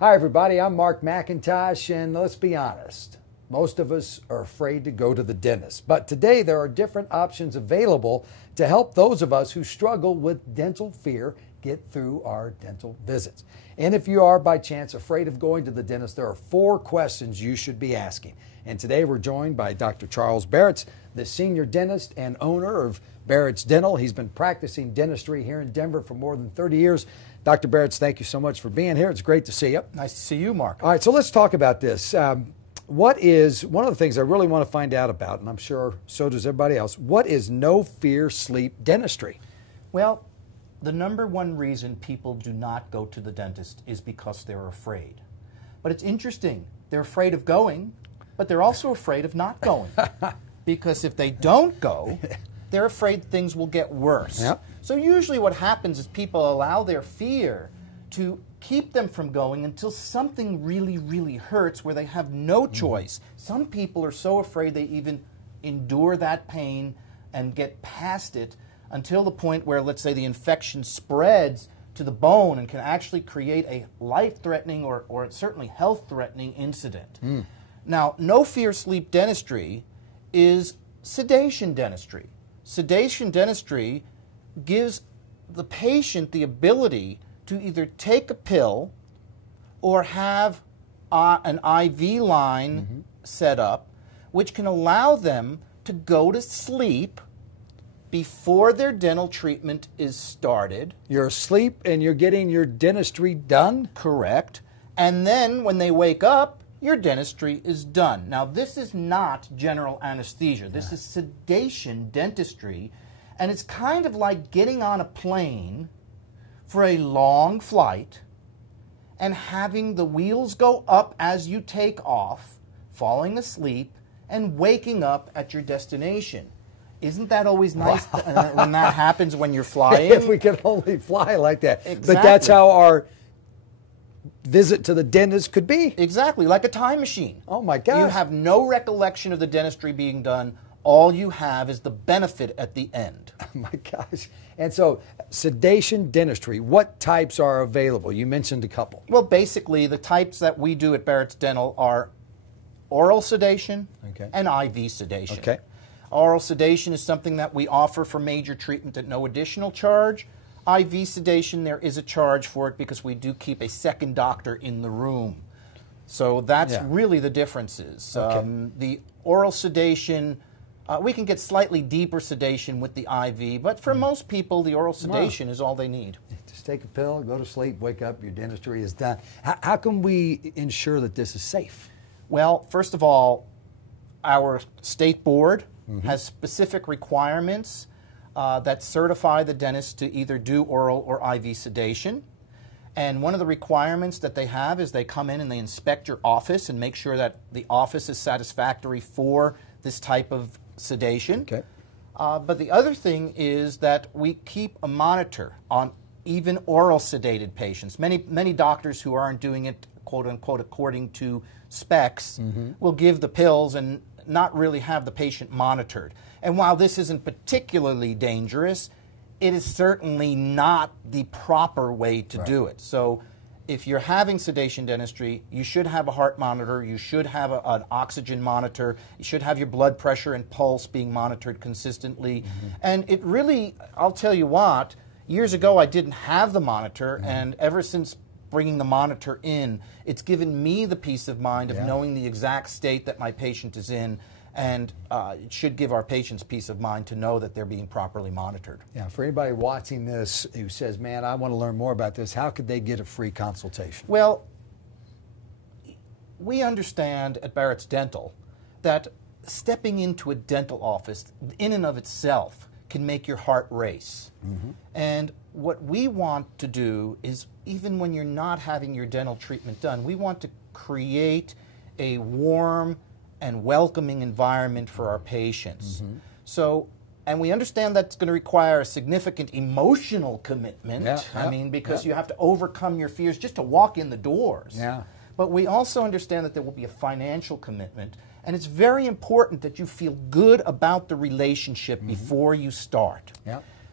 Hi everybody, I'm Mark McIntosh, and let's be honest, most of us are afraid to go to the dentist. But today there are different options available to help those of us who struggle with dental fear get through our dental visits. And if you are by chance afraid of going to the dentist, there are 4 questions you should be asking. And today we're joined by Dr. Charles Barotz, the senior dentist and owner of Barotz Dental. He's been practicing dentistry here in Denver for more than 30 years. Dr. Barotz, thank you so much for being here. It's great to see you. Nice to see you, Mark. All right, so let's talk about this. What is one of the things I really want to find out about, and I'm sure so does everybody else, what is no fear sleep dentistry? Well, the #1 reason people do not go to the dentist is because they're afraid. But it's interesting. They're afraid of going, but they're also afraid of not going. Because if they don't go, they're afraid things will get worse. Yep. So usually what happens is people allow their fear to keep them from going until something really, really hurts where they have no choice. Some people are so afraid they even endure that pain and get past it until the point where, let's say, the infection spreads to the bone and can actually create a life-threatening or certainly health-threatening incident. Now, no fear sleep dentistry is sedation dentistry. Sedation dentistry gives the patient the ability to either take a pill or have an IV line set up, which can allow them to go to sleep before their dental treatment is started. You're asleep and you're getting your dentistry done? Correct. And then when they wake up, your dentistry is done. Now, this is not general anesthesia. This is sedation dentistry, and it's kind of like getting on a plane for a long flight and having the wheels go up as you take off, falling asleep, and waking up at your destination. Isn't that always nice when that happens when you're flying? If we could only fly like that. Exactly. But that's how our visit to the dentist could be. Exactly, like a time machine. Oh my gosh. You have no recollection of the dentistry being done. All you have is the benefit at the end. Oh my gosh. And so, sedation dentistry, what types are available? You mentioned a couple. Well, basically, the types that we do at Barotz Dental are oral sedation and IV sedation. Okay. Oral sedation is something that we offer for major treatment at no additional charge. IV sedation, there is a charge for it because we do keep a second doctor in the room. So that's really the differences. The oral sedation, we can get slightly deeper sedation with the IV, but for most people, the oral sedation is all they need. Just take a pill, go to sleep, wake up, your dentistry is done. How can we ensure that this is safe? Well, first of all, our state board has specific requirements that certify the dentist to either do oral or IV sedation. And one of the requirements that they have is they come in and they inspect your office and make sure that the office is satisfactory for this type of sedation. Okay. But the other thing is that we keep a monitor on even oral sedated patients. Many doctors who aren't doing it, quote unquote, according to specs, will give the pills and not really have the patient monitored. And while this isn't particularly dangerous, it is certainly not the proper way to do it. So if you're having sedation dentistry, you should have a heart monitor, you should have an oxygen monitor, you should have your blood pressure and pulse being monitored consistently. And it really, I'll tell you what, years ago I didn't have the monitor, and ever since bringing the monitor in, it's given me the peace of mind of knowing the exact state that my patient is in, and it should give our patients peace of mind to know that they're being properly monitored. Yeah, for anybody watching this who says, man, I want to learn more about this, how could they get a free consultation? Well, we understand at Barotz Dental that stepping into a dental office in and of itself can make your heart race. And what we want to do is, even when you're not having your dental treatment done, we want to create a warm and welcoming environment for our patients. So, and we understand that's going to require a significant emotional commitment. I mean, because you have to overcome your fears just to walk in the doors. But we also understand that there will be a financial commitment. And it's very important that you feel good about the relationship before you start.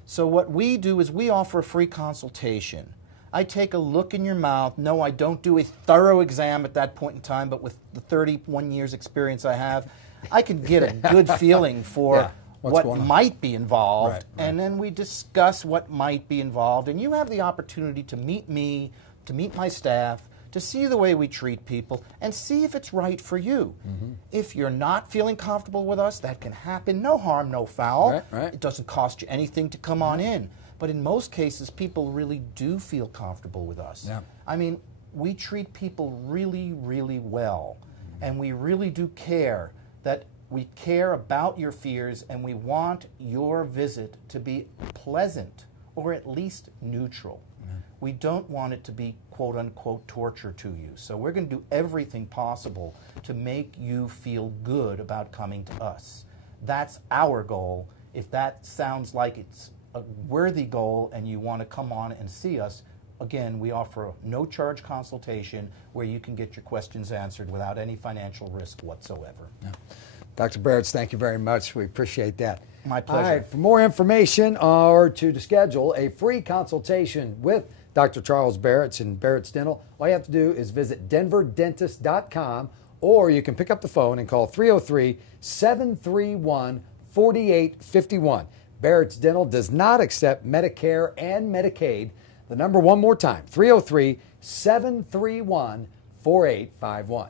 So what we do is we offer a free consultation. I take a look in your mouth. No, I don't do a thorough exam at that point in time, but with the 31 years experience I have, I can get a good feeling for what might be involved, Right. and then we discuss what might be involved, and you have the opportunity to meet me, to meet my staff, to see the way we treat people, and see if it's right for you. If you're not feeling comfortable with us, that can happen. No harm, no foul. Right. It doesn't cost you anything to come on in. But in most cases, people really do feel comfortable with us. Yeah. I mean, we treat people really, really well. And we really do care that we care about your fears, and we want your visit to be pleasant or at least neutral. We don't want it to be quote-unquote torture to you. So we're going to do everything possible to make you feel good about coming to us. That's our goal. If that sounds like it's a worthy goal and you want to come on and see us, again, we offer a no-charge consultation where you can get your questions answered without any financial risk whatsoever. Yeah. Dr. Barotz, thank you very much. We appreciate that. My pleasure. All right, for more information or to schedule a free consultation with Dr. Charles Barotz and Barotz Dental, all you have to do is visit denverdentist.com, or you can pick up the phone and call 303-731-4851. Barotz Dental does not accept Medicare and Medicaid. The number one more time, 303-731-4851.